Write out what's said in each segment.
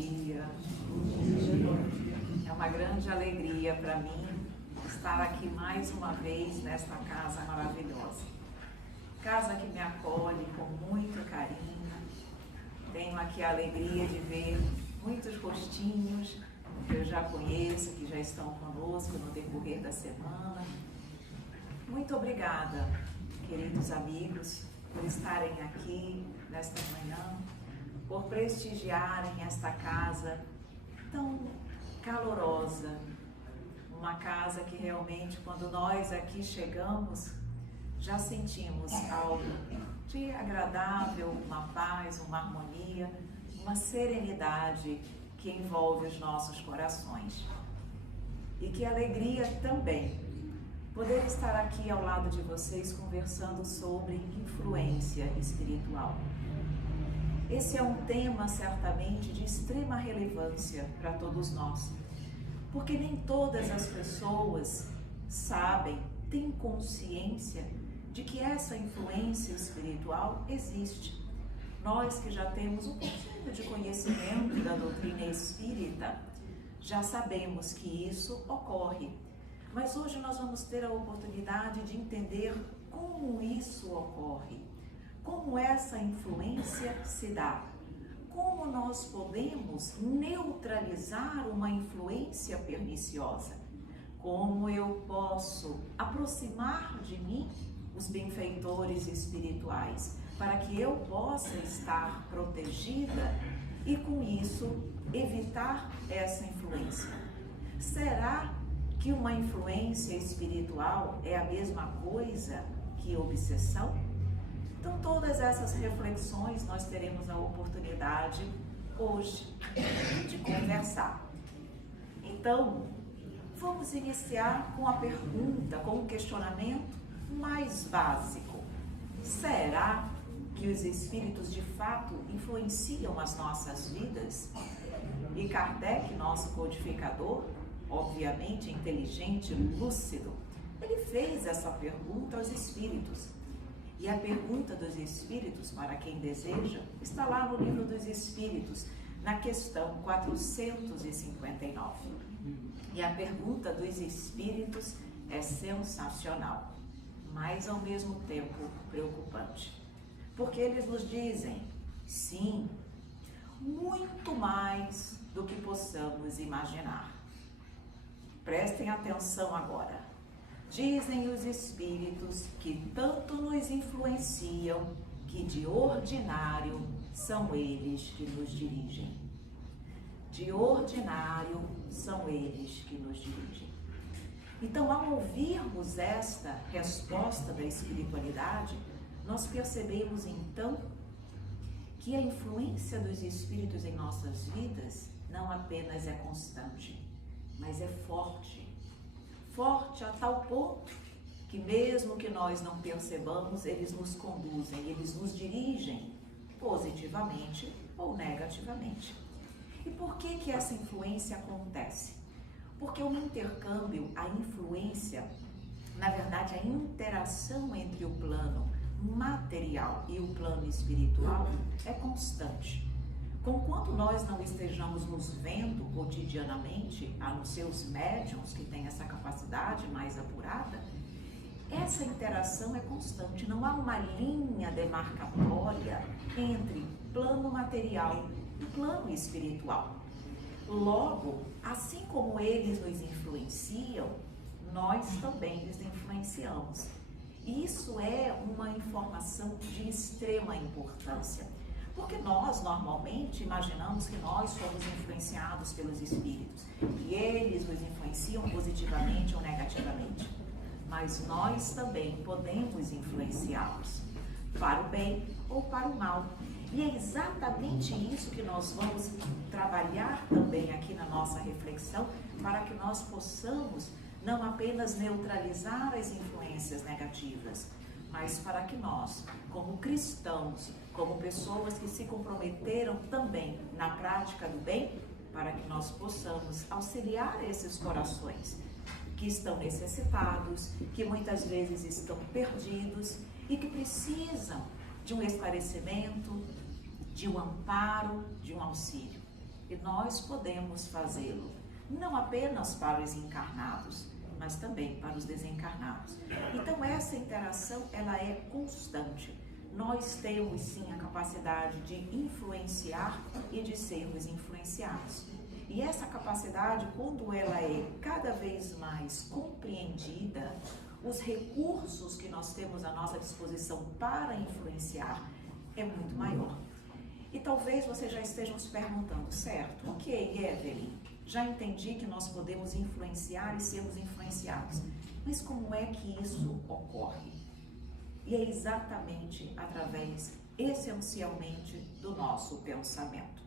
dia. É uma grande alegria para mim estar aqui mais uma vez nesta casa maravilhosa. Casa que me acolhe com muito carinho. Tenho aqui a alegria de ver muitos rostinhos que eu já conheço, que já estão conosco no decorrer da semana. Muito obrigada, queridos amigos, por estarem aqui nesta manhã, por prestigiarem esta casa tão calorosa, uma casa que realmente, quando nós aqui chegamos, já sentimos algo de agradável, uma paz, uma harmonia, uma serenidade que envolve os nossos corações. E que alegria também poder estar aqui ao lado de vocês conversando sobre influência espiritual. Esse é um tema certamente de extrema relevância para todos nós, porque nem todas as pessoas sabem, têm consciência de que essa influência espiritual existe. Nós que já temos um pouquinho de conhecimento da doutrina espírita, já sabemos que isso ocorre. Mas hoje nós vamos ter a oportunidade de entender como isso ocorre, como essa influência se dá, como nós podemos neutralizar uma influência perniciosa, como eu posso aproximar de mim os benfeitores espirituais, para que eu possa estar protegida e com isso evitar essa influência. Será que uma influência espiritual é a mesma coisa que obsessão? Então, todas essas reflexões nós teremos a oportunidade hoje de conversar. Então, vamos iniciar com a pergunta, com o questionamento mais básico. Será que os espíritos de fato influenciam as nossas vidas? E Kardec, nosso codificador, obviamente inteligente, lúcido, ele fez essa pergunta aos espíritos. E a pergunta dos espíritos, para quem deseja, está lá no Livro dos Espíritos, na questão 459. E a pergunta dos espíritos é sensacional, mas ao mesmo tempo preocupante. Porque eles nos dizem, sim, muito mais do que possamos imaginar. Prestem atenção agora. Dizem os espíritos que tanto nos influenciam que de ordinário são eles que nos dirigem. De ordinário são eles que nos dirigem. Então, ao ouvirmos esta resposta da espiritualidade, nós percebemos então que a influência dos espíritos em nossas vidas não apenas é constante, mas é forte. Forte a tal ponto que mesmo que nós não percebamos, eles nos conduzem, eles nos dirigem positivamente ou negativamente. E por que essa influência acontece? Porque o intercâmbio, a influência, na verdade a interação entre o plano material e o plano espiritual é constante. Conquanto nós não estejamos nos vendo cotidianamente, a não ser os médiuns que têm essa capacidade mais apurada, essa interação é constante. Não há uma linha demarcatória entre plano material e plano espiritual. Logo, assim como eles nos influenciam, nós também os influenciamos. Isso é uma informação de extrema importância. Porque nós, normalmente, imaginamos que nós somos influenciados pelos espíritos, que eles nos influenciam positivamente ou negativamente. Mas nós também podemos influenciá-los, para o bem ou para o mal. E é exatamente isso que nós vamos trabalhar também aqui na nossa reflexão, para que nós possamos não apenas neutralizar as influências negativas, mas para que nós, como cristãos, como pessoas que se comprometeram também na prática do bem, para que nós possamos auxiliar esses corações que estão necessitados, que muitas vezes estão perdidos e que precisam de um esclarecimento, de um amparo, de um auxílio. E nós podemos fazê-lo, não apenas para os encarnados, mas também para os desencarnados. Então essa interação, ela é constante. Nós temos sim a capacidade de influenciar e de sermos influenciados. E essa capacidade, quando ela é cada vez mais compreendida, os recursos que nós temos à nossa disposição para influenciar é muito maior. E talvez vocês já estejam se perguntando, certo, ok, Evelyn, já entendi que nós podemos influenciar e sermos influenciados, mas como é que isso ocorre? E é exatamente através, essencialmente, do nosso pensamento.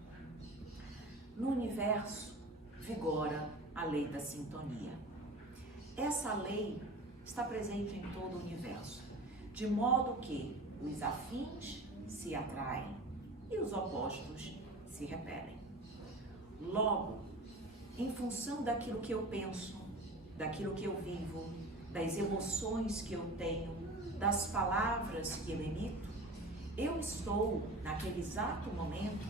No universo vigora a lei da sintonia. Essa lei está presente em todo o universo, de modo que os afins se atraem e os opostos se repelem. Logo, em função daquilo que eu penso, daquilo que eu vivo, das emoções que eu tenho, das palavras que eu emito, eu estou, naquele exato momento,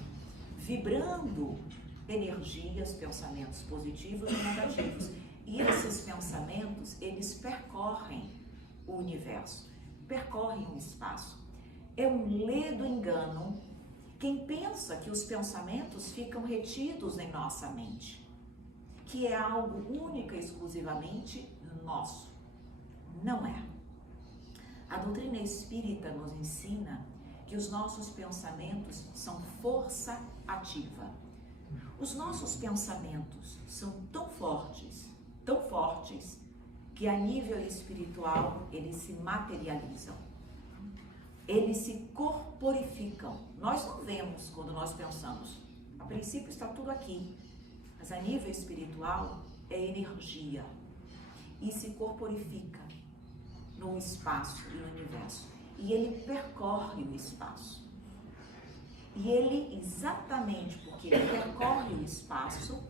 vibrando energias, pensamentos positivos e negativos. E esses pensamentos, eles percorrem o universo, percorrem o espaço. É um ledo engano quem pensa que os pensamentos ficam retidos em nossa mente, que é algo única e exclusivamente nosso. Não é. A doutrina espírita nos ensina que os nossos pensamentos são força ativa. Os nossos pensamentos são tão fortes, que a nível espiritual eles se materializam. Eles se corporificam. Nós não vemos quando nós pensamos. A princípio está tudo aqui, mas a nível espiritual é energia e se corporifica no espaço e no universo. E ele percorre o espaço. E ele, exatamente porque ele percorre o espaço,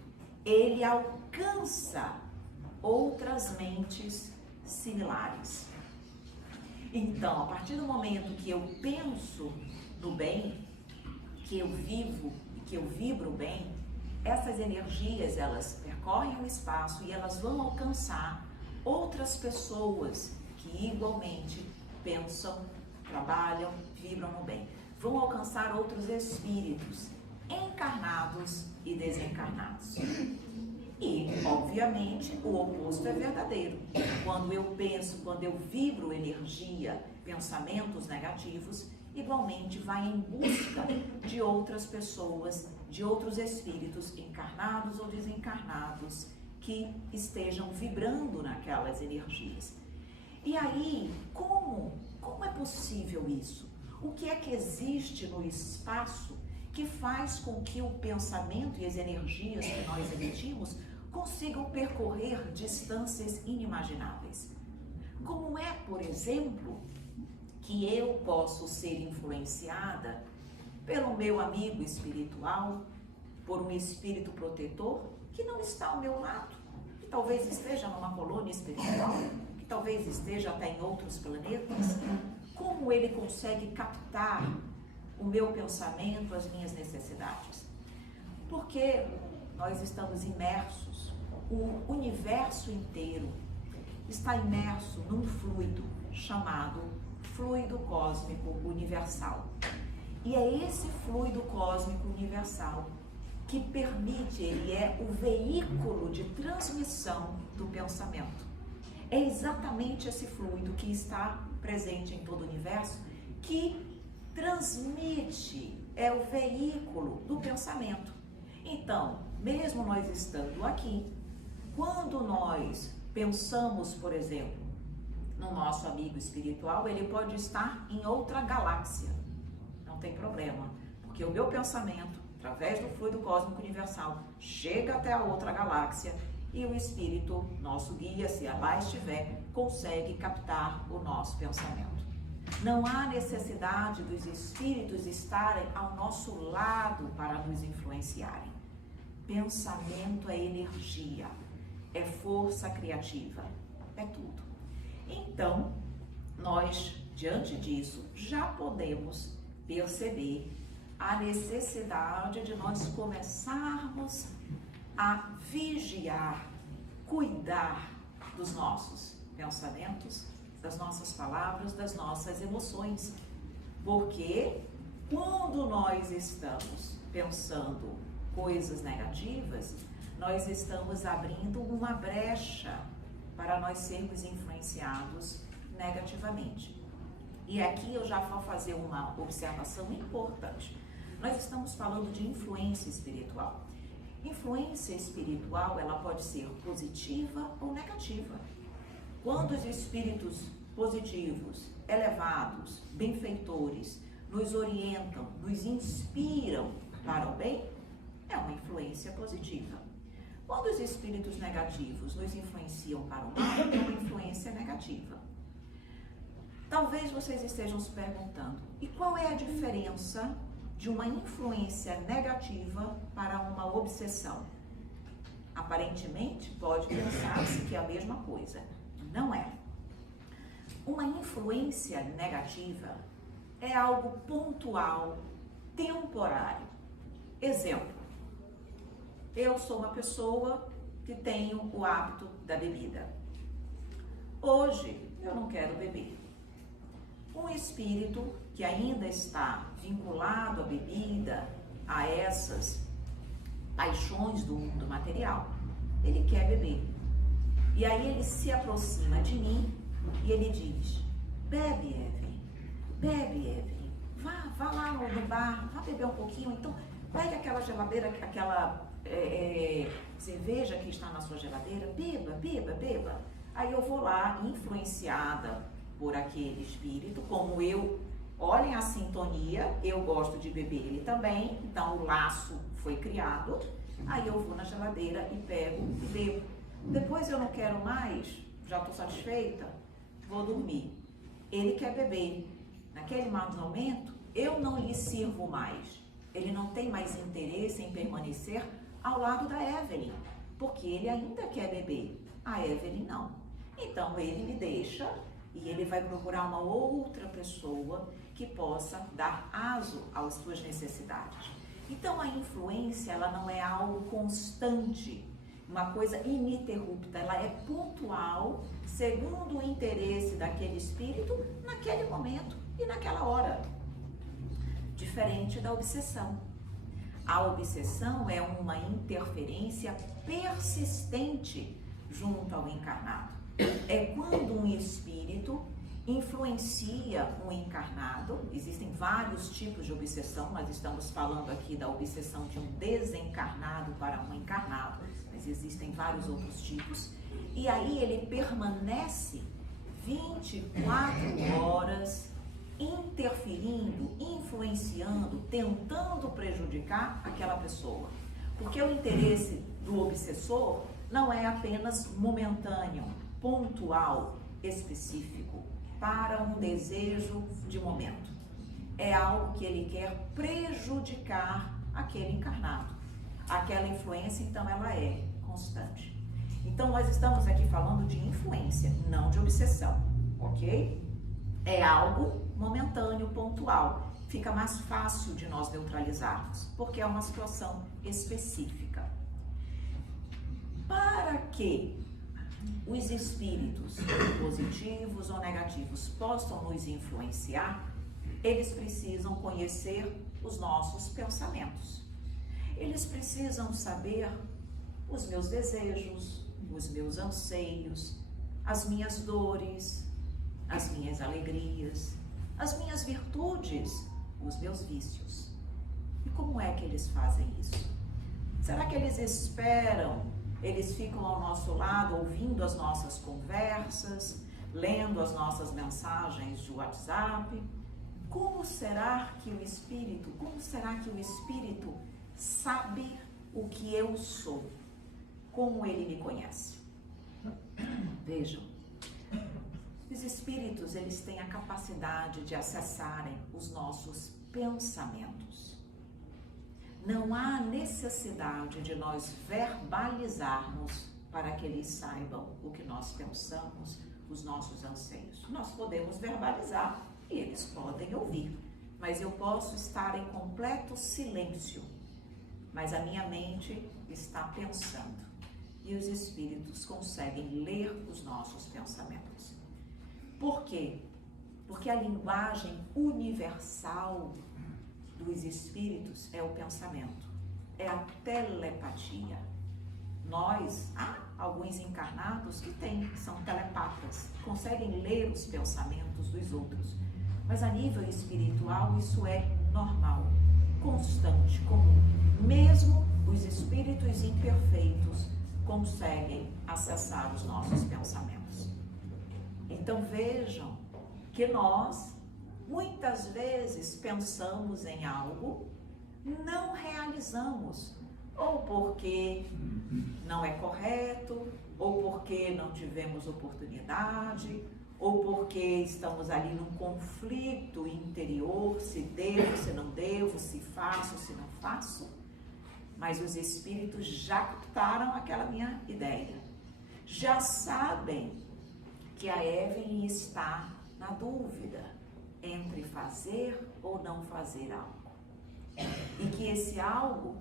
ele alcança outras mentes similares. Então, a partir do momento que eu penso no bem, que eu vivo e que eu vibro bem, essas energias, elas percorrem o espaço e elas vão alcançar outras pessoas que igualmente pensam, trabalham, vibram no bem. Vão alcançar outros espíritos, encarnados e desencarnados. E, obviamente, o oposto é verdadeiro. Quando eu penso, quando eu vibro energia, pensamentos negativos, igualmente vai em busca de outras pessoas, de outros espíritos encarnados ou desencarnados que estejam vibrando naquelas energias. E aí, como é possível isso? O que é que existe no espaço que faz com que o pensamento e as energias que nós emitimos consigam percorrer distâncias inimagináveis? Como é, por exemplo, que eu posso ser influenciada pelo meu amigo espiritual, por um espírito protetor que não está ao meu lado, que talvez esteja numa colônia espiritual, que talvez esteja até em outros planetas? Como ele consegue captar o meu pensamento, as minhas necessidades? Porque nós estamos imersos, o universo inteiro está imerso num fluido chamado fluido cósmico universal. E é esse fluido cósmico universal que permite, ele é o veículo de transmissão do pensamento. É exatamente esse fluido que está presente em todo o universo que transmite, é o veículo do pensamento. Então, mesmo nós estando aqui, quando nós pensamos, por exemplo, no nosso amigo espiritual, ele pode estar em outra galáxia. Não tem problema, porque o meu pensamento, através do fluido cósmico universal, chega até a outra galáxia e o espírito, nosso guia, se lá estiver, consegue captar o nosso pensamento. Não há necessidade dos espíritos estarem ao nosso lado para nos influenciarem. Pensamento é energia, é força criativa, é tudo. Então, nós, diante disso, já podemos perceber a necessidade de nós começarmos a vigiar, cuidar dos nossos pensamentos, das nossas palavras, das nossas emoções. Porque quando nós estamos pensando coisas negativas, nós estamos abrindo uma brecha para nós sermos influenciados negativamente. E aqui eu já vou fazer uma observação importante. Nós estamos falando de influência espiritual. Influência espiritual, ela pode ser positiva ou negativa. Quando os espíritos positivos, elevados, benfeitores, nos orientam, nos inspiram para o bem, é uma influência positiva. Quando os espíritos negativos nos influenciam para o mal, é uma influência negativa. Talvez vocês estejam se perguntando, e qual é a diferença de uma influência negativa para uma obsessão? Aparentemente, pode pensar-se que é a mesma coisa. Não é. Uma influência negativa é algo pontual, temporário. Exemplo, eu sou uma pessoa que tenho o hábito da bebida. Hoje, eu não quero beber. Um espírito que ainda está vinculado à bebida, a essas paixões do mundo material, ele quer beber. E aí ele se aproxima de mim e ele diz: bebe, Evelyn, vá lá no bar, vá beber um pouquinho, então pegue aquela geladeira, aquela cerveja que está na sua geladeira, beba. Aí eu vou lá, influenciada por aquele espírito, como eu, olhem a sintonia, eu gosto de beber, ele também, então o laço foi criado, aí eu vou na geladeira e pego e bebo. Depois eu não quero mais, já estou satisfeita, vou dormir. Ele quer beber. Naquele momento, eu não lhe sirvo mais. Ele não tem mais interesse em permanecer ao lado da Evelyn, porque ele ainda quer beber. A Evelyn não. Então ele me deixa e ele vai procurar uma outra pessoa que possa dar aso às suas necessidades. Então a influência, ela não é algo constante, uma coisa ininterrupta, ela é pontual, segundo o interesse daquele espírito, naquele momento e naquela hora. Diferente da obsessão. A obsessão é uma interferência persistente junto ao encarnado. É quando um espírito influencia um encarnado. Existem vários tipos de obsessão, nós estamos falando aqui da obsessão de um desencarnado para um encarnado, mas existem vários outros tipos. E aí ele permanece 24 horas interferindo, influenciando, tentando prejudicar aquela pessoa. Porque o interesse do obsessor não é apenas momentâneo, pontual, específico, para um desejo de momento. É algo que ele quer prejudicar aquele encarnado. Aquela influência, então, ela é constante. Então, nós estamos aqui falando de influência, não de obsessão, ok? É algo momentâneo, pontual. Fica mais fácil de nós neutralizarmos, porque é uma situação específica. Para que os espíritos positivos ou negativos possam nos influenciar, eles precisam conhecer os nossos pensamentos. Eles precisam saber os meus desejos, os meus anseios, as minhas dores, as minhas alegrias, as minhas virtudes, os meus vícios. E como é que eles fazem isso? Será que eles esperam? Eles ficam ao nosso lado ouvindo as nossas conversas, lendo as nossas mensagens de WhatsApp? Como será que o Espírito sabe o que eu sou? Como ele me conhece? Vejam, os Espíritos, eles têm a capacidade de acessarem os nossos pensamentos. Não há necessidade de nós verbalizarmos para que eles saibam o que nós pensamos, os nossos anseios. Nós podemos verbalizar e eles podem ouvir. mas eu posso estar em completo silêncio, mas a minha mente está pensando. E os espíritos conseguem ler os nossos pensamentos. Por quê? Porque a linguagem universal dos espíritos é o pensamento, é a telepatia. Nós, há alguns encarnados que são telepatas, conseguem ler os pensamentos dos outros. Mas a nível espiritual isso é normal, constante, comum. Mesmo os espíritos imperfeitos conseguem acessar os nossos pensamentos. Então vejam que nós muitas vezes pensamos em algo, não realizamos, ou porque não é correto, ou porque não tivemos oportunidade, ou porque estamos ali num conflito interior, se devo, se não devo, se faço, se não faço. Mas os espíritos já captaram aquela minha ideia. Já sabem que a Evelyn está na dúvida entre fazer ou não fazer algo. E que esse algo,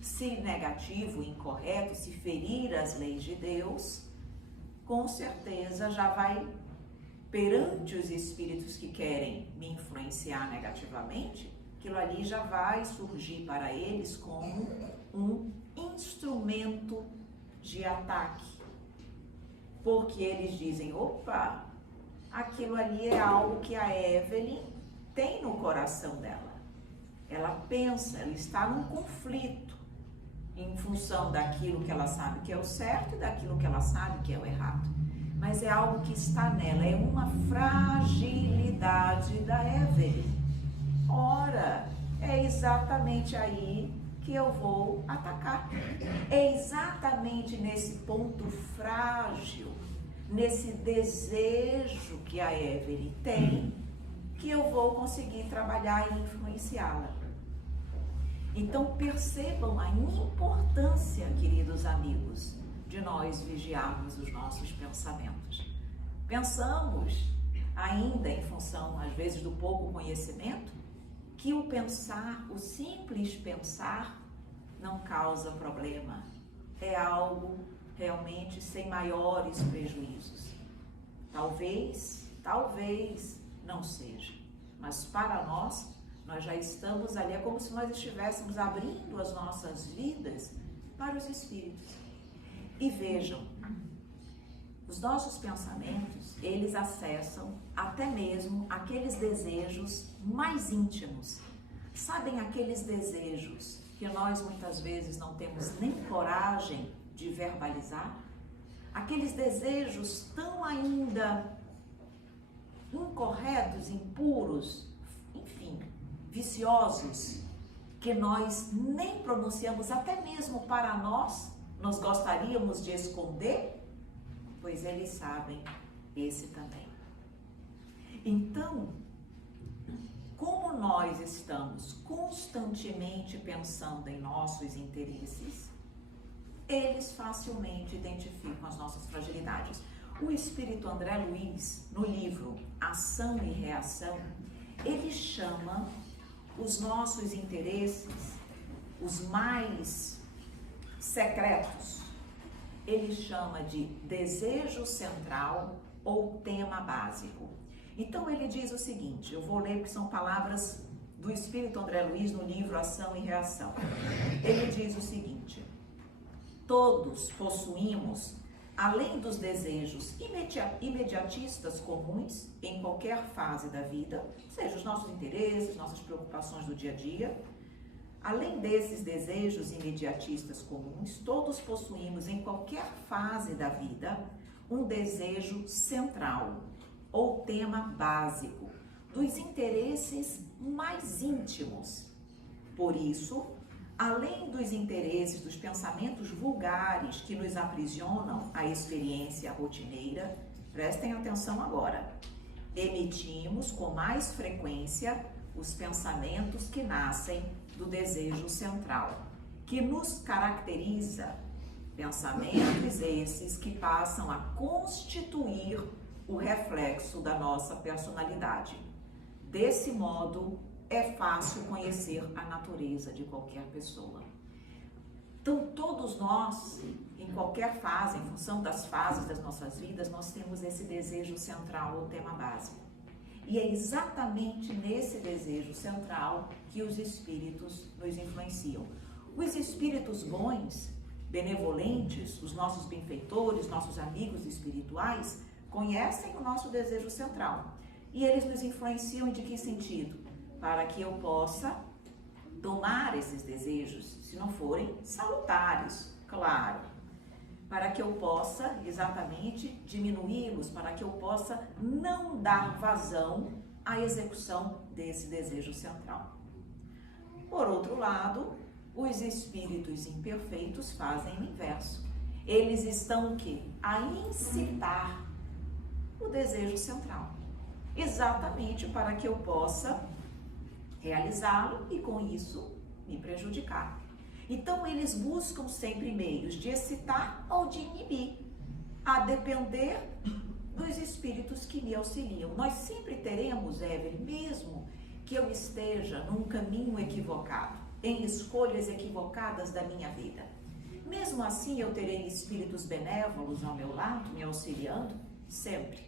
se negativo, incorreto, se ferir as leis de Deus, com certeza já vai perante os espíritos que querem me influenciar negativamente, aquilo ali já vai surgir para eles como um instrumento de ataque. Porque eles dizem, opa, aquilo ali é algo que a Evelyn tem no coração dela. Ela pensa, ela está num conflito em função daquilo que ela sabe que é o certo e daquilo que ela sabe que é o errado. Mas é algo que está nela, é uma fragilidade da Evelyn. Ora, é exatamente aí que eu vou atacar. É exatamente nesse ponto frágil, nesse desejo que a Evelyn tem, que eu vou conseguir trabalhar e influenciá-la. Então percebam a importância, queridos amigos, de nós vigiarmos os nossos pensamentos. Pensamos ainda em função, às vezes, do pouco conhecimento, que o pensar, o simples pensar, não causa problema. É algo realmente sem maiores prejuízos. Talvez não seja. Mas para nós já estamos ali, é como se nós estivéssemos abrindo as nossas vidas para os espíritos. E vejam, os nossos pensamentos, eles acessam até mesmo aqueles desejos mais íntimos. Sabem aqueles desejos que nós muitas vezes não temos nem coragem de verbalizar? Aqueles desejos tão ainda incorretos, impuros, enfim, viciosos, que nós nem pronunciamos, até mesmo para nós gostaríamos de esconder? Pois eles sabem esse também. Então, como nós estamos constantemente pensando em nossos interesses, eles facilmente identificam as nossas fragilidades. O espírito André Luiz, no livro Ação e Reação, ele chama os nossos interesses, os mais secretos, ele chama de desejo central ou tema básico. Então ele diz o seguinte, eu vou ler porque são palavras do espírito André Luiz no livro Ação e Reação. Ele diz o seguinte: todos possuímos, além dos desejos imediatistas comuns em qualquer fase da vida, seja os nossos interesses, nossas preocupações do dia a dia, além desses desejos imediatistas comuns, todos possuímos em qualquer fase da vida um desejo central ou tema básico dos interesses mais íntimos. Por isso, além dos interesses, dos pensamentos vulgares que nos aprisionam à experiência rotineira, prestem atenção agora, emitimos com mais frequência os pensamentos que nascem do desejo central, que nos caracteriza, pensamentos esses que passam a constituir o reflexo da nossa personalidade. Desse modo, é fácil conhecer a natureza de qualquer pessoa. Então, todos nós, em qualquer fase, em função das fases das nossas vidas, nós temos esse desejo central, o tema básico. E é exatamente nesse desejo central que os espíritos nos influenciam. Os espíritos bons, benevolentes, os nossos benfeitores, nossos amigos espirituais, conhecem o nosso desejo central. E eles nos influenciam de que sentido? Para que eu possa domar esses desejos, se não forem salutares, claro. Para que eu possa, exatamente, diminuí-los, para que eu possa não dar vazão à execução desse desejo central. Por outro lado, os espíritos imperfeitos fazem o inverso. Eles estão o quê? A incitar o desejo central, exatamente para que eu possa realizá-lo e com isso me prejudicar. Então eles buscam sempre meios de excitar ou de inibir, a depender dos espíritos que me auxiliam. Nós sempre teremos, Evelyn, mesmo que eu esteja num caminho equivocado, em escolhas equivocadas da minha vida. Mesmo assim eu terei espíritos benévolos ao meu lado, me auxiliando, sempre.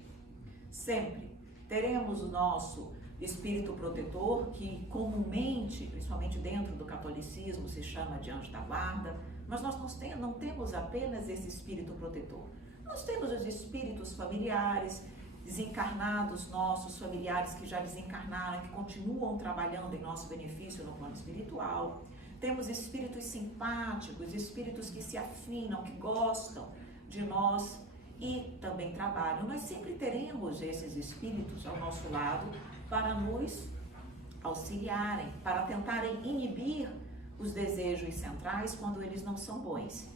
Sempre teremos o nosso espírito protetor, que comumente, principalmente dentro do catolicismo, se chama de anjo da guarda, mas nós não temos apenas esse espírito protetor. Nós temos os espíritos familiares, desencarnados nossos, familiares que já desencarnaram, que continuam trabalhando em nosso benefício no plano espiritual. Temos espíritos simpáticos, espíritos que se afinam, que gostam de nós e também trabalham. Nós sempre teremos esses espíritos ao nosso lado para nos auxiliarem, para tentarem inibir os desejos centrais quando eles não são bons.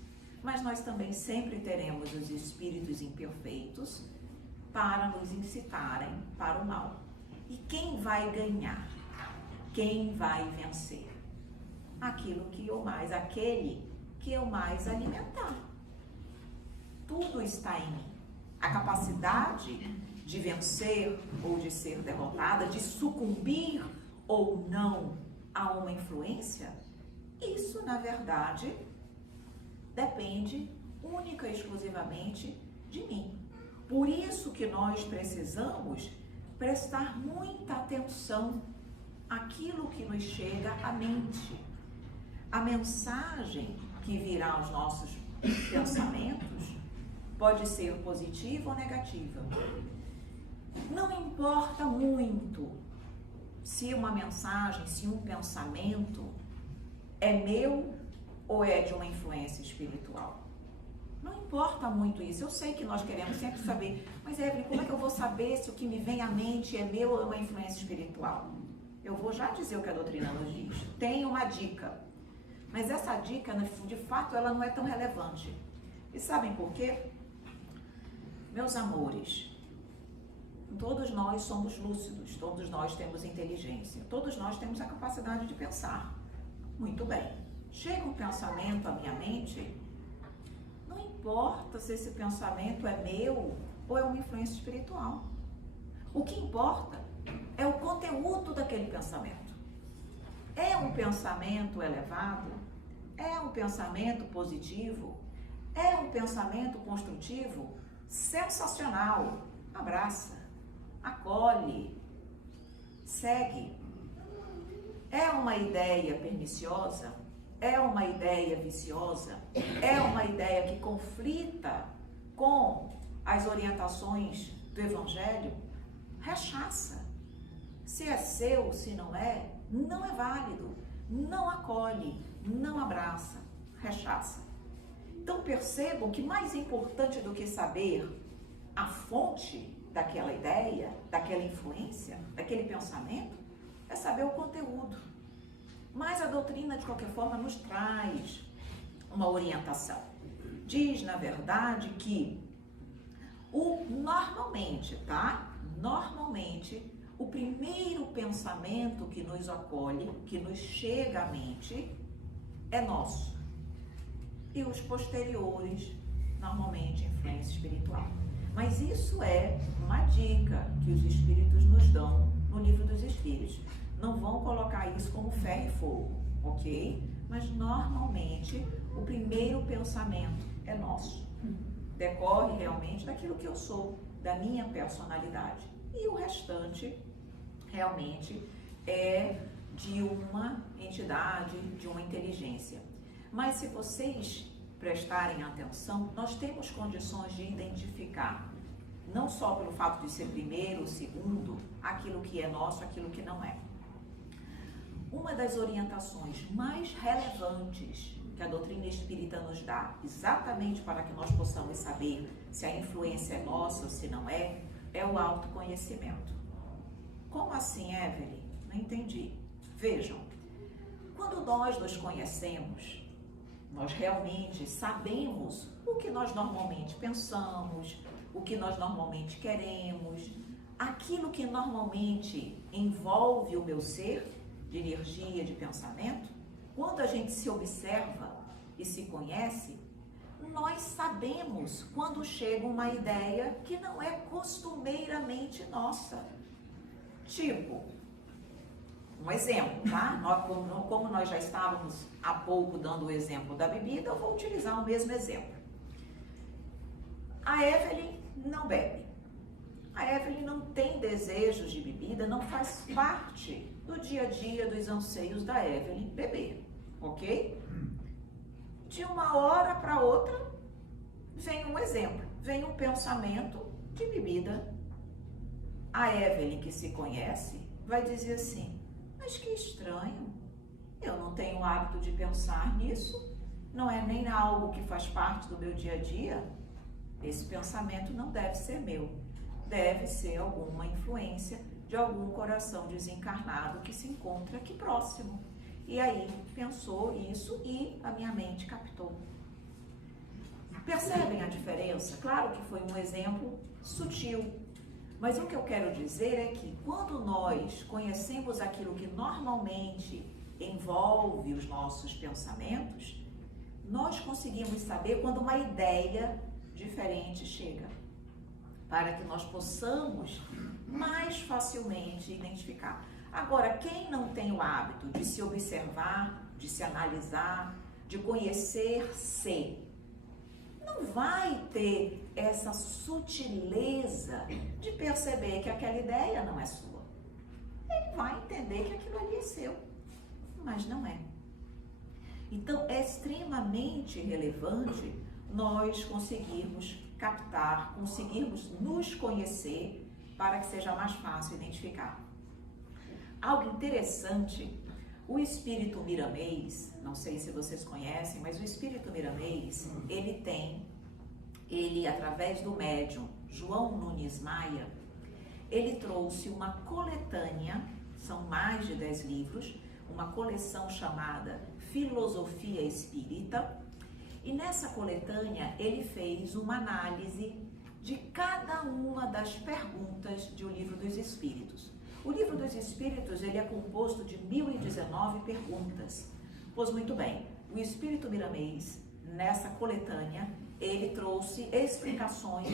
Mas nós também sempre teremos os espíritos imperfeitos para nos incitarem para o mal. E quem vai ganhar? Quem vai vencer? Aquele que eu mais alimentar. Tudo está em mim. A capacidade de vencer ou de ser derrotada, de sucumbir ou não a uma influência, isso, na verdade, depende única e exclusivamente de mim. Por isso que nós precisamos prestar muita atenção àquilo que nos chega à mente. A mensagem que virá aos nossos pensamentos pode ser positiva ou negativa. Não importa muito se uma mensagem, se um pensamento é meu ou é de uma influência espiritual. Não importa muito isso. Eu sei que nós queremos sempre saber, mas Evelyn, como é que eu vou saber se o que me vem à mente é meu ou é uma influência espiritual? Eu vou já dizer o que a doutrina nos diz. Tem uma dica, mas essa dica, de fato, ela não é tão relevante. E sabem por quê? Meus amores, todos nós somos lúcidos, todos nós temos inteligência, todos nós temos a capacidade de pensar. Muito bem. Chega um pensamento à minha mente, não importa se esse pensamento é meu ou é uma influência espiritual. O que importa é o conteúdo daquele pensamento. É um pensamento elevado? É um pensamento positivo? É um pensamento construtivo? Sensacional! Abraça, acolhe, segue. É uma ideia perniciosa? É uma ideia viciosa? É uma ideia que conflita com as orientações do Evangelho? Rechaça. Se é seu, se não é, não é válido. Não acolhe, não abraça, rechaça. Então percebam que mais importante do que saber a fonte daquela ideia, daquela influência, daquele pensamento, é saber o conteúdo. Mas a doutrina, de qualquer forma, nos traz uma orientação. Diz, na verdade, que normalmente, o primeiro pensamento que nos acolhe, que nos chega à mente, é nosso. E os posteriores, normalmente, influência espiritual. Mas isso é uma dica que os espíritos nos dão no Livro dos Espíritos. não vão colocar isso como ferro e fogo, ok? Mas normalmente o primeiro pensamento é nosso. Decorre realmente daquilo que eu sou, da minha personalidade. E o restante realmente é de uma entidade, de uma inteligência. Mas se vocês prestarem atenção, nós temos condições de identificar, não só pelo fato de ser primeiro, segundo, aquilo que é nosso, aquilo que não é. Uma das orientações mais relevantes que a doutrina espírita nos dá, exatamente para que nós possamos saber se a influência é nossa ou se não é o autoconhecimento. Como assim, Evelyn? Não entendi. Vejam, quando nós nos conhecemos, nós realmente sabemos o que nós normalmente pensamos, o que nós normalmente queremos, aquilo que normalmente envolve o meu ser, de energia, de pensamento. Quando a gente se observa e se conhece, nós sabemos quando chega uma ideia que não é costumeiramente nossa. Tipo, um exemplo, tá? Como nós já estávamos há pouco dando o exemplo da bebida, eu vou utilizar o mesmo exemplo. A Evelyn não bebe. A Evelyn não tem desejos de bebida, não faz parte do dia a dia dos anseios da Evelyn beber, ok? De uma hora para outra, vem um exemplo, vem um pensamento de bebida. A Evelyn, que se conhece, vai dizer assim: mas que estranho, eu não tenho o hábito de pensar nisso, não é nem algo que faz parte do meu dia a dia. Esse pensamento não deve ser meu, deve ser alguma influência de algum coração desencarnado que se encontra aqui próximo. E aí pensou isso e a minha mente captou. Percebem a diferença? Claro que foi um exemplo sutil, mas o que eu quero dizer é que quando nós conhecemos aquilo que normalmente envolve os nossos pensamentos, nós conseguimos saber quando uma ideia diferente chega, para que nós possamos mais facilmente identificar. Agora, quem não tem o hábito de se observar, de se analisar, de conhecer-se, não vai ter essa sutileza de perceber que aquela ideia não é sua. Ele vai entender que aquilo ali é seu, mas não é. Então, é extremamente relevante nós conseguirmos captar, conseguirmos nos conhecer para que seja mais fácil identificar. Algo interessante, o espírito miramês, não sei se vocês conhecem, mas o espírito miramês, ele através do médium João Nunes Maia, ele trouxe uma coletânea, são mais de 10 livros, uma coleção chamada Filosofia Espírita, e nessa coletânea ele fez uma análise de cada uma das perguntas de O Livro dos Espíritos. O Livro dos Espíritos, ele é composto de 1019 perguntas. Pois muito bem, o Espírito Miramês, nessa coletânea, ele trouxe explicações,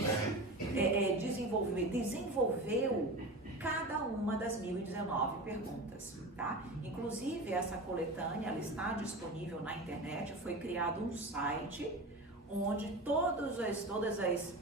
desenvolveu cada uma das 1019 perguntas, tá? Inclusive, essa coletânea, ela está disponível na internet, foi criado um site onde todas as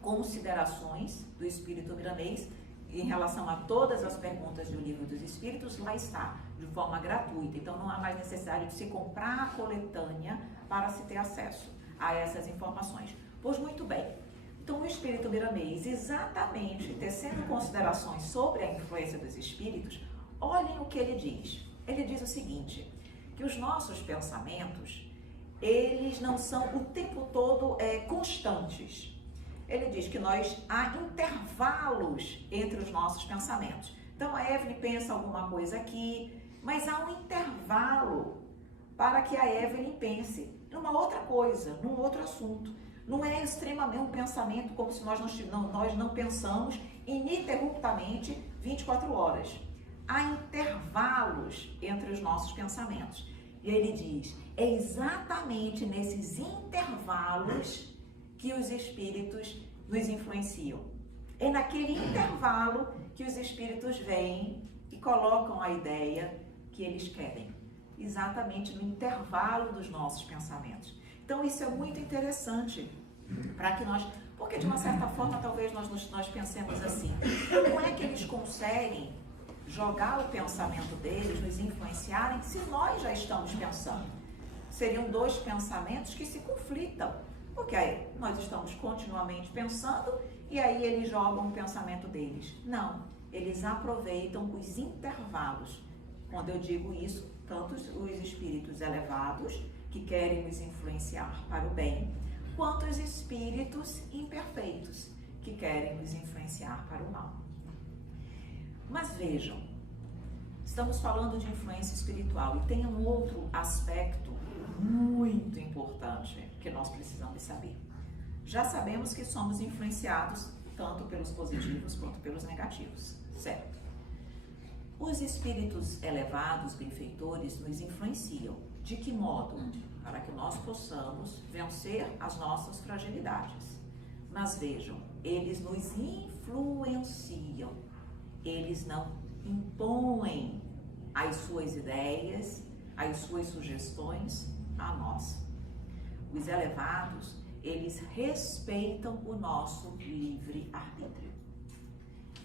considerações do Espírito Miramês em relação a todas as perguntas do Livro dos Espíritos, lá está, de forma gratuita. Então, não há mais necessidade de se comprar a coletânea para se ter acesso a essas informações. Pois muito bem, então o Espírito Miramês, exatamente tecendo considerações sobre a influência dos espíritos, olhem o que ele diz. Ele diz o seguinte, que os nossos pensamentos, eles não são o tempo todo constantes. Ele diz que há intervalos entre os nossos pensamentos. Então a Evelyn pensa alguma coisa aqui, mas há um intervalo para que a Evelyn pense numa outra coisa, num outro assunto. Não é extremamente um pensamento como se nós não pensamos ininterruptamente 24 horas. Há intervalos entre os nossos pensamentos. E ele diz, é exatamente nesses intervalos que os espíritos nos influenciam. É naquele intervalo que os espíritos vêm e colocam a ideia que eles querem, exatamente no intervalo dos nossos pensamentos. Então isso é muito interessante para que nós, porque de uma certa forma talvez nós pensemos assim, como é que eles conseguem jogar o pensamento deles, nos influenciarem, se nós já estamos pensando? Seriam dois pensamentos que se conflitam, porque aí nós estamos continuamente pensando e aí eles jogam o pensamento deles. Não, eles aproveitam os intervalos. Quando eu digo isso, tanto os espíritos elevados, que querem nos influenciar para o bem, quanto os espíritos imperfeitos, que querem nos influenciar para o mal. Mas vejam, estamos falando de influência espiritual e tem um outro aspecto muito importante que nós precisamos saber. Já sabemos que somos influenciados tanto pelos positivos quanto pelos negativos, certo? Os espíritos elevados, benfeitores, nos influenciam. De que modo? Para que nós possamos vencer as nossas fragilidades. Mas vejam, eles nos influenciam. Eles não impõem as suas ideias, as suas sugestões a nós. Os elevados, eles respeitam o nosso livre-arbítrio.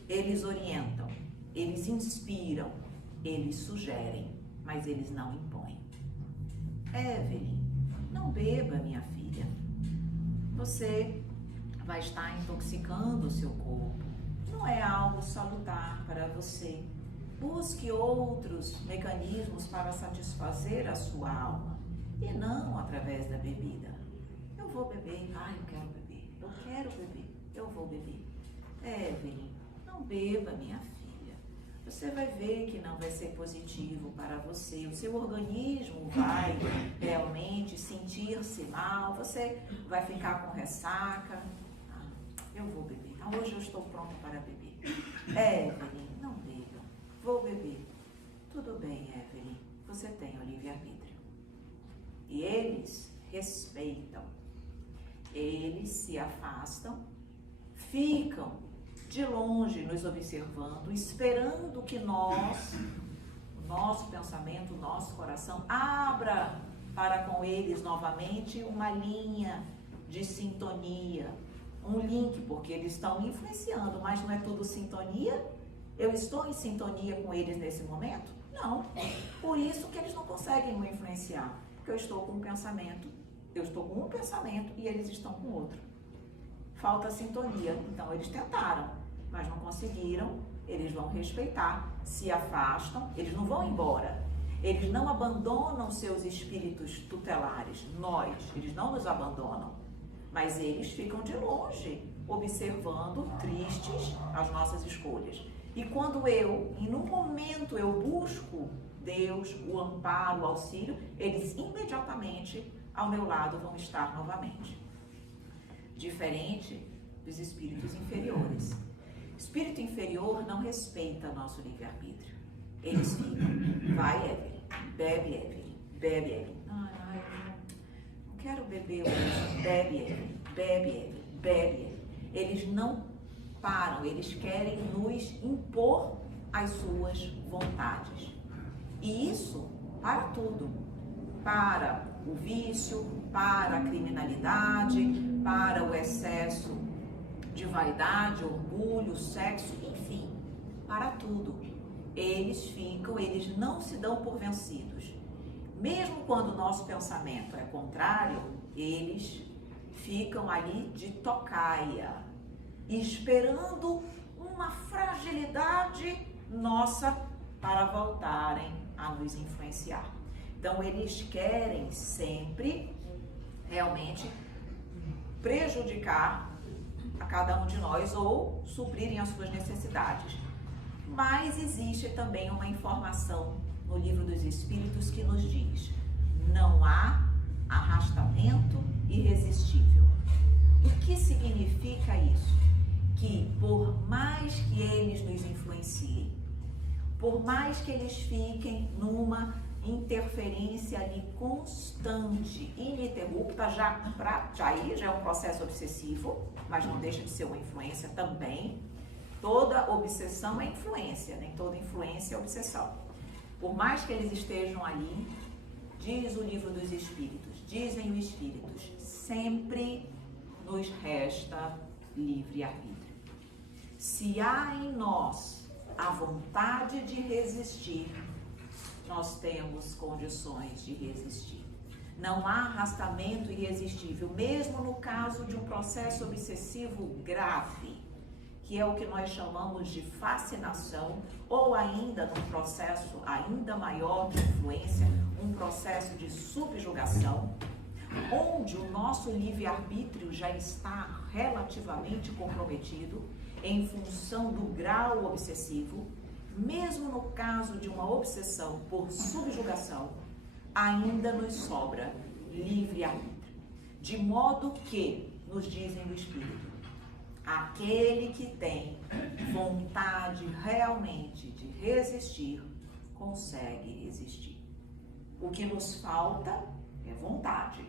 Eles orientam, eles inspiram, eles sugerem, mas eles não impõem. Evelyn, não beba, minha filha. Você vai estar intoxicando o seu corpo. Não é algo salutar para você. Busque outros mecanismos para satisfazer a sua alma e não através da bebida. Eu vou beber, eu quero beber. Eu quero beber, eu vou beber. Evelyn, não beba, minha filha. Você vai ver que não vai ser positivo para você. O seu organismo vai realmente sentir-se mal. Você vai ficar com ressaca. Eu vou beber. Hoje eu estou pronta para beber. Evelyn, não beba. Vou beber. Tudo bem, Evelyn. Você tem o livre-arbítrio. E eles respeitam. Eles se afastam, ficam de longe nos observando, esperando que nós, o nosso pensamento, o nosso coração, abra para com eles novamente uma linha de sintonia, um link, porque eles estão influenciando, mas não é tudo sintonia? Eu estou em sintonia com eles nesse momento? Não. Por isso que eles não conseguem me influenciar, porque eu estou com um pensamento, e eles estão com outro. Falta sintonia, então eles tentaram, mas não conseguiram. Eles vão respeitar, se afastam, eles não vão embora, eles não abandonam seus espíritos tutelares, eles não nos abandonam, mas eles ficam de longe, observando, tristes, as nossas escolhas. E quando em um momento eu busco Deus, o amparo, o auxílio, eles imediatamente ao meu lado vão estar novamente. Diferente dos espíritos inferiores. Espírito inferior não respeita nosso livre-arbítrio. Eles ficam, vai, Evelyn, bebe, Evelyn, bebe, Evelyn. Não quero beber hoje, bebe, Evelyn, bebe, Evelyn, bebe, Evelyn. Eles não param, eles querem nos impor as suas vontades. E isso para tudo. Para o vício, para a criminalidade, para o excesso de vaidade, orgulho, sexo, enfim, para tudo. Eles não se dão por vencidos. Mesmo quando o nosso pensamento é contrário, eles ficam ali de tocaia, esperando uma fragilidade nossa para voltarem a nos influenciar. Então, eles querem sempre realmente prejudicar a cada um de nós ou suprirem as suas necessidades. Mas existe também uma informação no Livro dos Espíritos que nos diz: não há arrastamento irresistível. O que significa isso? Que por mais que eles nos influenciem, por mais que eles fiquem numa interferência ali constante, ininterrupta, já é um processo obsessivo, mas não deixa de ser uma influência também. Toda obsessão é influência, nem toda influência é obsessão. Por mais que eles estejam ali, diz o livro dos Espíritos, dizem os Espíritos, sempre nos resta livre-arbítrio. Se há em nós a vontade de resistir, nós temos condições de resistir. Não há arrastamento irresistível, mesmo no caso de um processo obsessivo grave, que é o que nós chamamos de fascinação, ou ainda num processo ainda maior de influência, um processo de subjugação, onde o nosso livre-arbítrio já está relativamente comprometido em função do grau obsessivo. Mesmo no caso de uma obsessão por subjugação, ainda nos sobra livre-arbítrio. De modo que, nos dizem no Espírito, aquele que tem vontade realmente de resistir, consegue resistir. O que nos falta é vontade,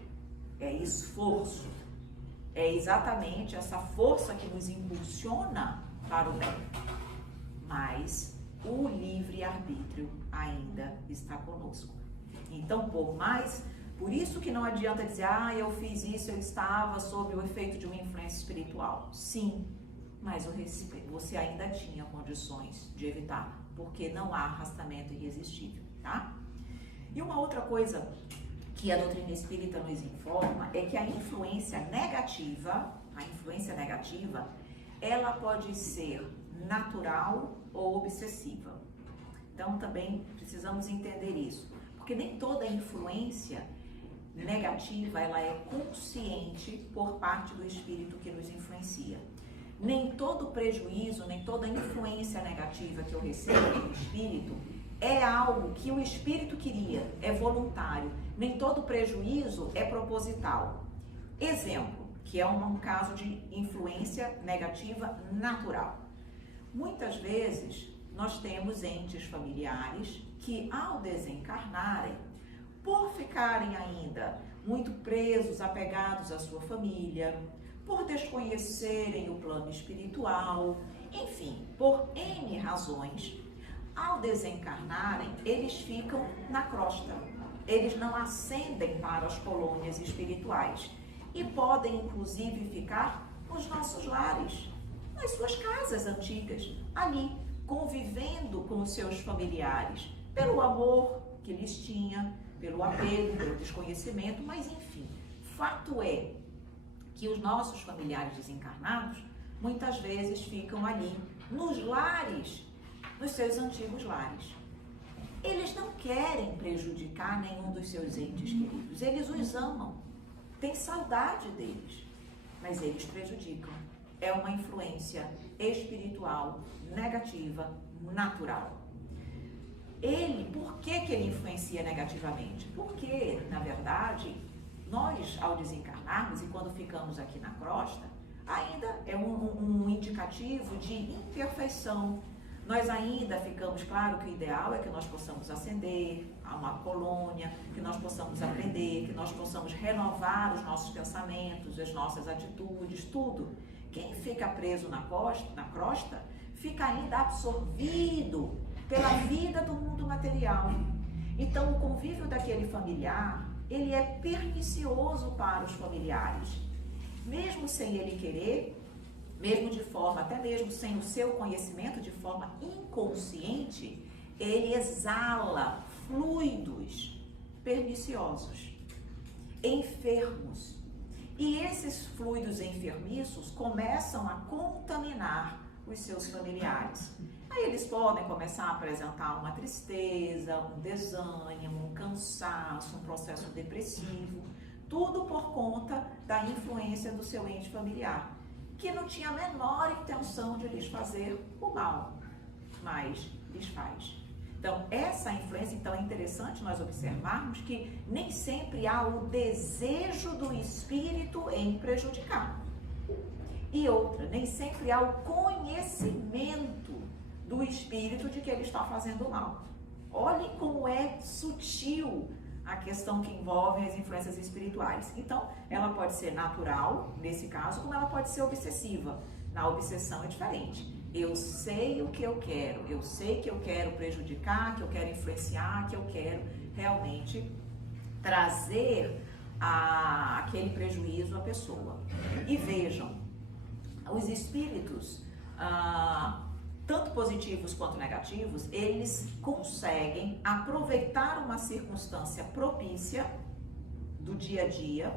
é esforço. É exatamente essa força que nos impulsiona para o bem. Mas o livre-arbítrio ainda está conosco. Então, por isso que não adianta dizer, eu fiz isso, eu estava sob o efeito de uma influência espiritual. Sim, mas você ainda tinha condições de evitar, porque não há arrastamento irresistível, tá? E uma outra coisa que a doutrina espírita nos informa é que a influência negativa, ela pode ser natural ou obsessiva. Então, também precisamos entender isso, porque nem toda influência negativa ela é consciente por parte do espírito que nos influencia. Nem todo prejuízo, nem toda influência negativa que eu recebo do espírito é algo que o espírito queria, é voluntário. Nem todo prejuízo é proposital. Exemplo, que é um caso de influência negativa natural. Muitas vezes nós temos entes familiares que, ao desencarnarem, por ficarem ainda muito presos, apegados à sua família, por desconhecerem o plano espiritual, enfim, por N razões, ao desencarnarem, eles ficam na crosta. Eles não ascendem para as colônias espirituais e podem, inclusive, ficar nos nossos lares, nas suas casas antigas, ali, convivendo com os seus familiares, pelo amor que lhes tinha, pelo apego, pelo desconhecimento, mas enfim, fato é que os nossos familiares desencarnados muitas vezes ficam ali, nos lares, nos seus antigos lares. Eles não querem prejudicar nenhum dos seus entes queridos, eles os amam, têm saudade deles, mas eles prejudicam. É uma influência espiritual, negativa, natural. Por que ele influencia negativamente? Porque, na verdade, nós, ao desencarnarmos e quando ficamos aqui na crosta, ainda é um indicativo de imperfeição. Nós ainda ficamos, claro que o ideal é que nós possamos ascender a uma colônia, que nós possamos aprender, que nós possamos renovar os nossos pensamentos, as nossas atitudes, tudo. Quem fica preso na crosta, fica ainda absorvido pela vida do mundo material. Então, o convívio daquele familiar, ele é pernicioso para os familiares. Mesmo sem ele querer, mesmo de forma, até mesmo sem o seu conhecimento, de forma inconsciente, ele exala fluidos perniciosos, enfermos. E esses fluidos enfermiços começam a contaminar os seus familiares. Aí eles podem começar a apresentar uma tristeza, um desânimo, um cansaço, um processo depressivo, tudo por conta da influência do seu ente familiar, que não tinha a menor intenção de lhes fazer o mal, mas lhes faz. Então, essa influência, é interessante nós observarmos que nem sempre há o desejo do espírito em prejudicar. E outra, nem sempre há o conhecimento do espírito de que ele está fazendo mal. Olhem como é sutil a questão que envolve as influências espirituais. Então, ela pode ser natural, nesse caso, como ela pode ser obsessiva. Na obsessão é diferente. Eu sei o que eu quero, eu sei que eu quero prejudicar, que eu quero influenciar, que eu quero realmente trazer aquele prejuízo à pessoa. E vejam, os espíritos, tanto positivos quanto negativos, eles conseguem aproveitar uma circunstância propícia do dia a dia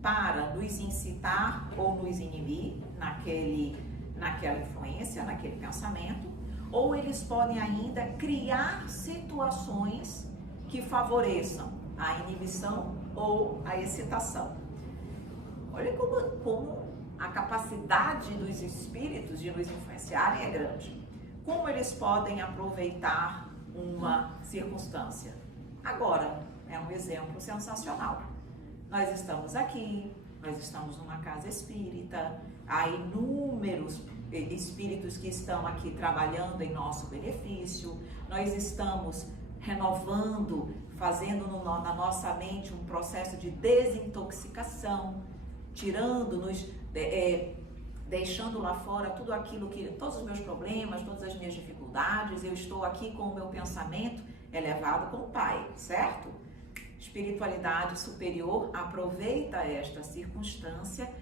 para nos incitar ou nos inibir naquela influência, naquele pensamento, ou eles podem ainda criar situações que favoreçam a inibição ou a excitação. Olha como a capacidade dos espíritos de nos influenciarem é grande. Como eles podem aproveitar uma circunstância? Agora, é um exemplo sensacional. Nós estamos aqui, nós estamos numa casa espírita, há inúmeros espíritos que estão aqui trabalhando em nosso benefício, nós estamos renovando, fazendo na nossa mente um processo de desintoxicação, tirando-nos, deixando lá fora tudo aquilo todos os meus problemas, todas as minhas dificuldades. Eu estou aqui com o meu pensamento elevado com o Pai, certo? Espiritualidade superior aproveita esta circunstância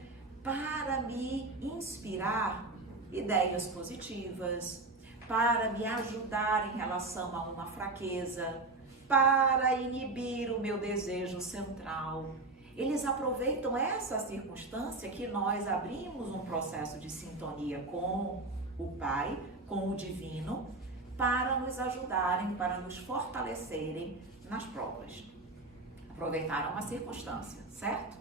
para me inspirar ideias positivas, para me ajudar em relação a uma fraqueza, para inibir o meu desejo central. Eles aproveitam essa circunstância que nós abrimos um processo de sintonia com o Pai, com o Divino, para nos ajudarem, para nos fortalecerem nas provas. Aproveitaram uma circunstância, certo?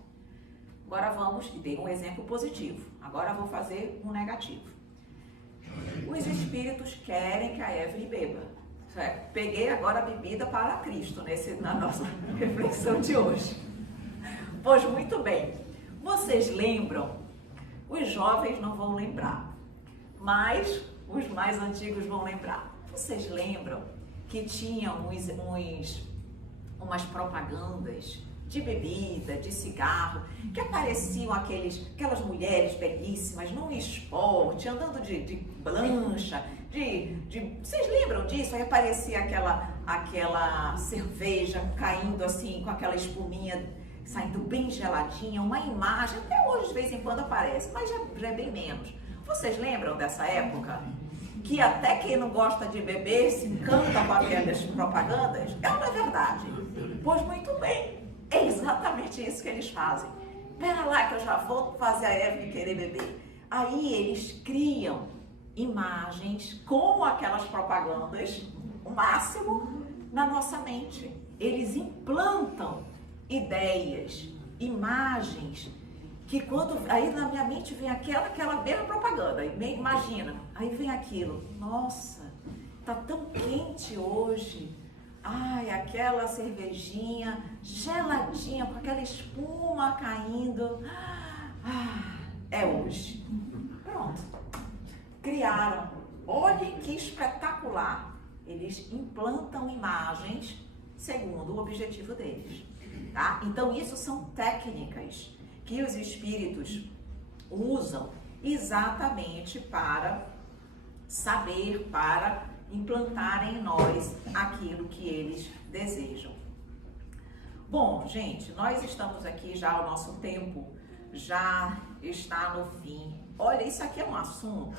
Agora vamos, e dei um exemplo positivo, agora vou fazer um negativo. Os espíritos querem que a Evelyn beba. Peguei agora a bebida para Cristo na nossa reflexão de hoje. Pois muito bem, vocês lembram? Os jovens não vão lembrar, mas os mais antigos vão lembrar. Vocês lembram que tinha umas propagandas de bebida, de cigarro, que apareciam aquelas mulheres belíssimas num esporte, andando de lancha, vocês lembram disso? Aí aparecia aquela cerveja caindo assim, com aquela espuminha saindo bem geladinha, uma imagem, até hoje de vez em quando aparece, mas já é bem menos. Vocês lembram dessa época? Que até quem não gosta de beber se encanta com aquelas propagandas? É uma verdade. Pois muito bem, é exatamente isso que eles fazem. Pera lá que eu já vou fazer a Evelyn querer beber. Aí eles criam imagens como aquelas propagandas, o máximo, na nossa mente. Eles implantam ideias, imagens, que aí na minha mente vem aquela mesma propaganda, imagina, aí vem aquilo, nossa, tá tão quente hoje, ai, aquela cervejinha geladinha, com aquela espuma caindo, é hoje. Pronto, criaram, olhem que espetacular, eles implantam imagens segundo o objetivo deles, tá? Então isso são técnicas que os espíritos usam exatamente para saber, para implantarem em nós aquilo que eles desejam. Bom, gente, nós estamos aqui já, o nosso tempo já está no fim. Olha, isso aqui é um assunto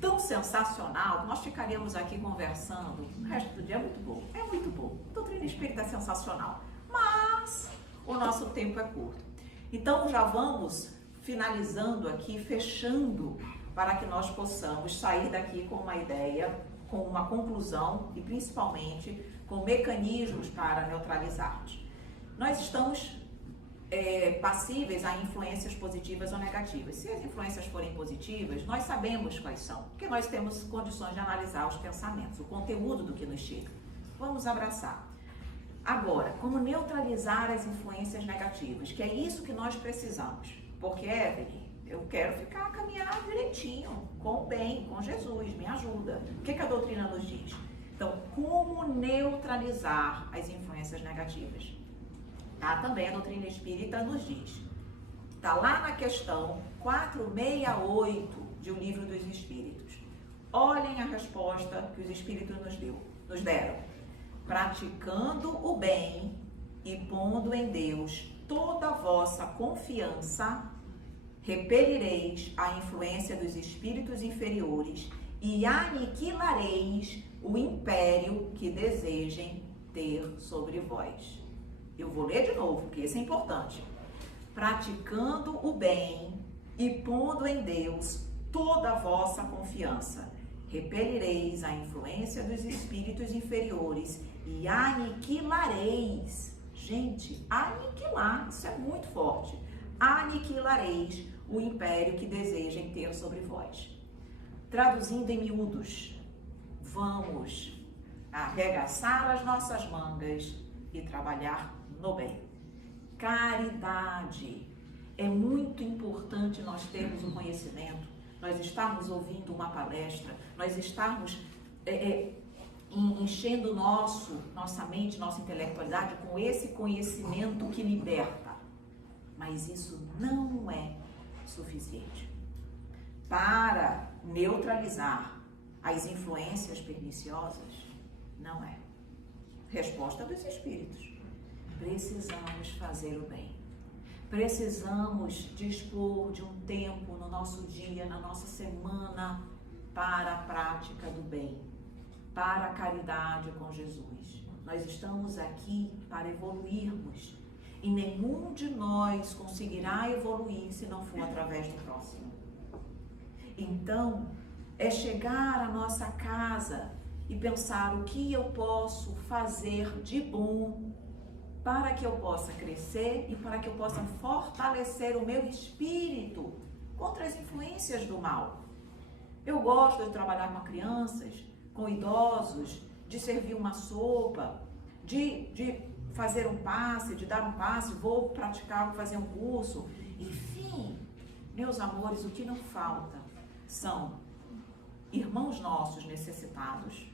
tão sensacional, nós ficaríamos aqui conversando o resto do dia. É muito bom, é muito bom. A doutrina espírita é sensacional, mas o nosso tempo é curto. Então já vamos finalizando aqui, fechando, para que nós possamos sair daqui com uma ideia, com uma conclusão e principalmente com mecanismos para neutralizarmos. Nós estamos passíveis a influências positivas ou negativas. Se as influências forem positivas, nós sabemos quais são, porque nós temos condições de analisar os pensamentos, o conteúdo do que nos chega. Vamos abraçar. Agora, como neutralizar as influências negativas, que é isso que nós precisamos. Porque, Evelyn, eu quero caminhar direitinho, com o bem, com Jesus, me ajuda. O que a doutrina nos diz? Então, como neutralizar as influências negativas? Tá? Também a doutrina espírita nos diz. Está lá na questão 468 de O Livro dos Espíritos. Olhem a resposta que os Espíritos nos deram. Praticando o bem e pondo em Deus toda a vossa confiança, repelireis a influência dos espíritos inferiores e aniquilareis o império que desejem ter sobre vós. Eu vou ler de novo, porque isso é importante. Praticando o bem e pondo em Deus toda a vossa confiança, repelireis a influência dos espíritos inferiores e aniquilareis. Gente, aniquilar, isso é muito forte. Aniquilareis o império que desejem ter sobre vós. Traduzindo em miúdos, vamos arregaçar as nossas mangas e trabalhar no bem. Caridade. É muito importante nós termos o conhecimento, nós estarmos ouvindo uma palestra, nós estarmos enchendo nossa mente, nossa intelectualidade com esse conhecimento que liberta. Mas isso não é suficiente para neutralizar as influências perniciosas. Não é. Resposta dos espíritos. Precisamos fazer o bem. Precisamos dispor de um tempo no nosso dia, na nossa semana, para a prática do bem, para a caridade com Jesus. Nós estamos aqui para evoluirmos e nenhum de nós conseguirá evoluir se não for através do próximo. Então, é chegar à nossa casa e pensar o que eu posso fazer de bom para que eu possa crescer e para que eu possa fortalecer o meu espírito contra as influências do mal. Eu gosto de trabalhar com crianças, com idosos, de servir uma sopa, de fazer um passe, de dar um passe, vou praticar, vou fazer um curso. Enfim, meus amores, o que não falta são irmãos nossos necessitados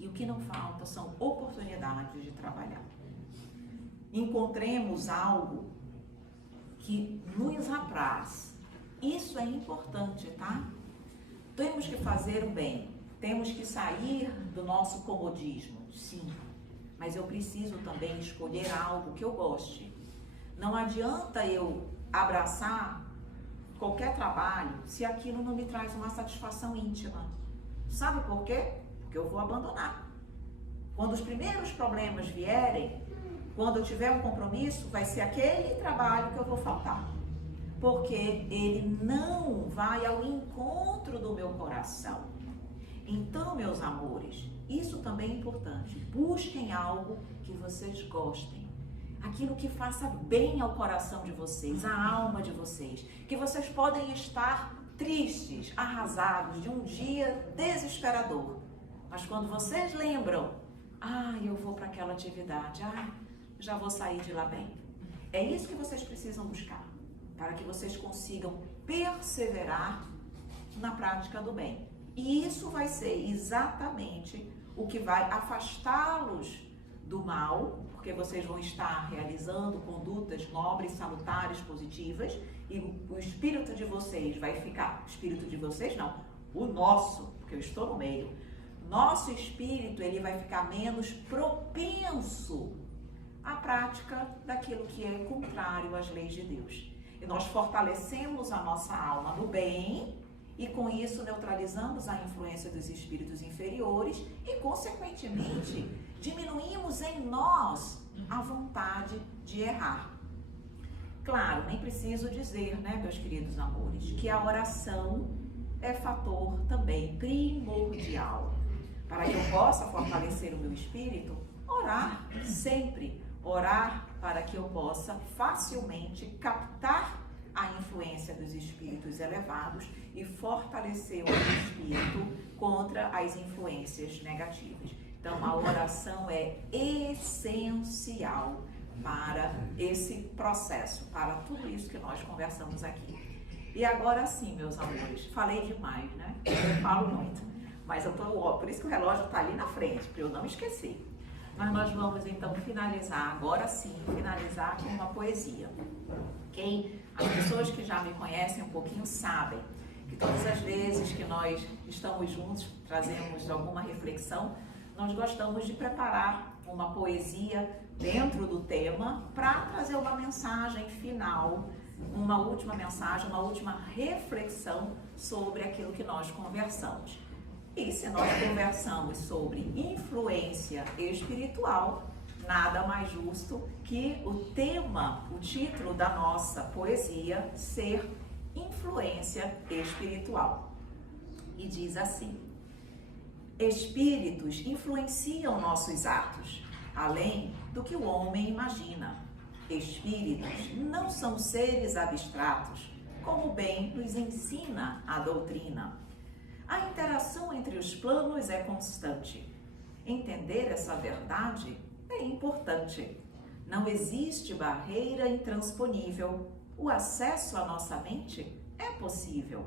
e o que não falta são oportunidades de trabalhar. Encontremos algo que nos apraz. Isso é importante, tá? Temos que fazer o bem, temos que sair do nosso comodismo, sim. Mas eu preciso também escolher algo que eu goste. Não adianta eu abraçar qualquer trabalho se aquilo não me traz uma satisfação íntima. Sabe por quê? Porque eu vou abandonar. Quando os primeiros problemas vierem, quando eu tiver um compromisso, vai ser aquele trabalho que eu vou faltar. Porque ele não vai ao encontro do meu coração. Então, meus amores, isso também é importante. Busquem algo que vocês gostem. Aquilo que faça bem ao coração de vocês, à alma de vocês. Que vocês podem estar tristes, arrasados de um dia desesperador. Mas quando vocês lembram, eu vou para aquela atividade, já vou sair de lá bem. É isso que vocês precisam buscar, para que vocês consigam perseverar na prática do bem. E isso vai ser exatamente o que vai afastá-los do mal, porque vocês vão estar realizando condutas nobres, salutares, positivas, e o espírito de vocês vai ficar, espírito de vocês não, o nosso, porque eu estou no meio, nosso espírito, ele vai ficar menos propenso à prática daquilo que é contrário às leis de Deus. E nós fortalecemos a nossa alma no bem e com isso neutralizamos a influência dos espíritos inferiores e, consequentemente, diminuímos em nós a vontade de errar. Claro, nem preciso dizer, né, meus queridos amores, que a oração é fator também primordial. Para que eu possa fortalecer o meu espírito, orar sempre. Orar para que eu possa facilmente captar a influência dos espíritos elevados e fortalecer o meu espírito contra as influências negativas. Então, a oração é essencial para esse processo, para tudo isso que nós conversamos aqui. E agora sim, meus amores, falei demais, né? Eu falo muito, mas eu tô, por isso que o relógio está ali na frente, para eu não esquecer. Mas nós vamos então finalizar, agora sim, finalizar com uma poesia. Ok? As pessoas que já me conhecem um pouquinho sabem que todas as vezes que nós estamos juntos, trazemos alguma reflexão, nós gostamos de preparar uma poesia dentro do tema para trazer uma mensagem final, uma última mensagem, uma última reflexão sobre aquilo que nós conversamos. E se nós conversamos sobre influência espiritual, nada mais justo que o tema, o título da nossa poesia ser influência espiritual. E diz assim: espíritos influenciam nossos atos, além do que o homem imagina. Espíritos não são seres abstratos, como bem nos ensina a doutrina. A interação entre os planos é constante. Entender essa verdade é importante. Não existe barreira intransponível. O acesso à nossa mente é possível.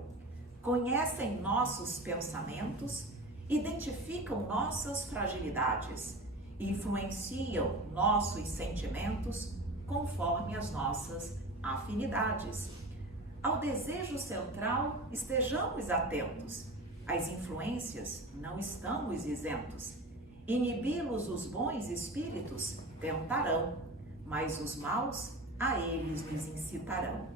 Conhecem nossos pensamentos, identificam nossas fragilidades, influenciam nossos sentimentos conforme as nossas afinidades. Ao desejo central, estejamos atentos. As influências não estamos isentos. Inibi-los os bons espíritos tentarão, mas os maus a eles nos incitarão.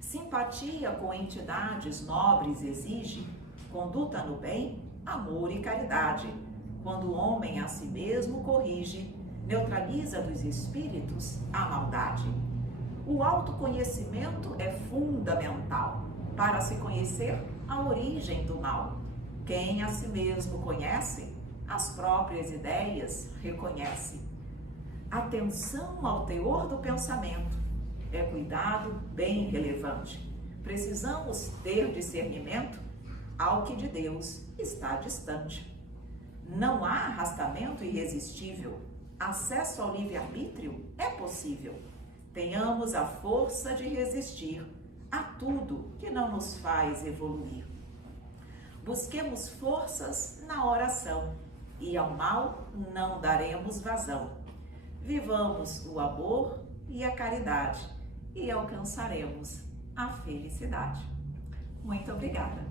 Simpatia com entidades nobres exige conduta no bem, amor e caridade. Quando o homem a si mesmo corrige, neutraliza dos espíritos a maldade. O autoconhecimento é fundamental para se conhecer a origem do mal. Quem a si mesmo conhece, as próprias ideias reconhece. Atenção ao teor do pensamento é cuidado bem relevante. Precisamos ter discernimento ao que de Deus está distante. Não há arrastamento irresistível. Acesso ao livre-arbítrio é possível. Tenhamos a força de resistir a tudo que não nos faz evoluir. Busquemos forças na oração e ao mal não daremos vazão. Vivamos o amor e a caridade e alcançaremos a felicidade. Muito obrigada.